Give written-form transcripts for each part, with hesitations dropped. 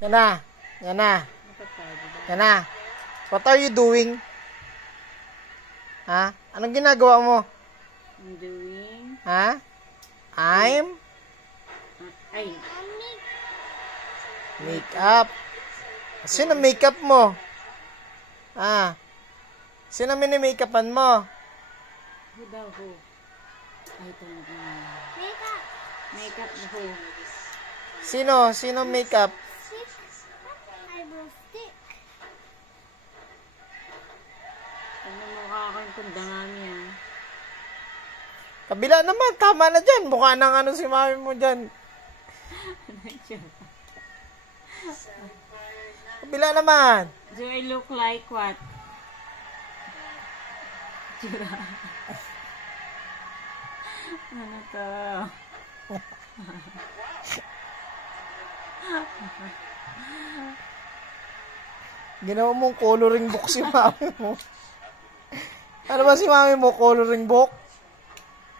Yan na. Yan na. Yan na. What are you doing? Ha? Anong ginagawa mo? I'm doing... Ha? I'm? Ay. Makeup. Sino makeup mo? Ah. Sino mini-makeupan mo? Who daw who? Ay, ito na. Makeup. Makeup na who? Sino? Sino makeup? Eyebrow stick. Ano mo kakakantunda nga niya? Kabila naman. Tama na dyan. Mukha ng ano si mami mo dyan. Kabila naman. Do I look like what? Ano to? Ginawa mong coloring book si mami mo. Ano ba si mami mo? Coloring book?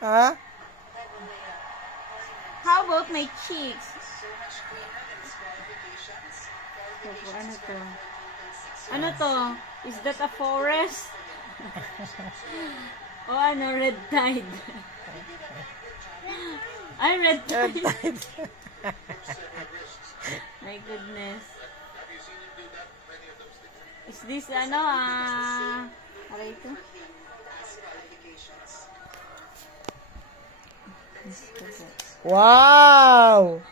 Ha? How about my cheeks? Ano to? Ano to? Is that a forest? O ano, red tide? Ay, red tide. My goodness. Is this ano, ano ito? Wow!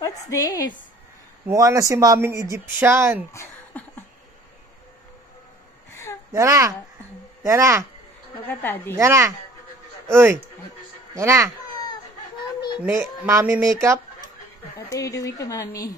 What's this? Mukha na si maming Egyptian. Yan na. Yan na. Look at daddy. Yan na. Uy. Yan na. Mami makeup. What are you doing to mommy?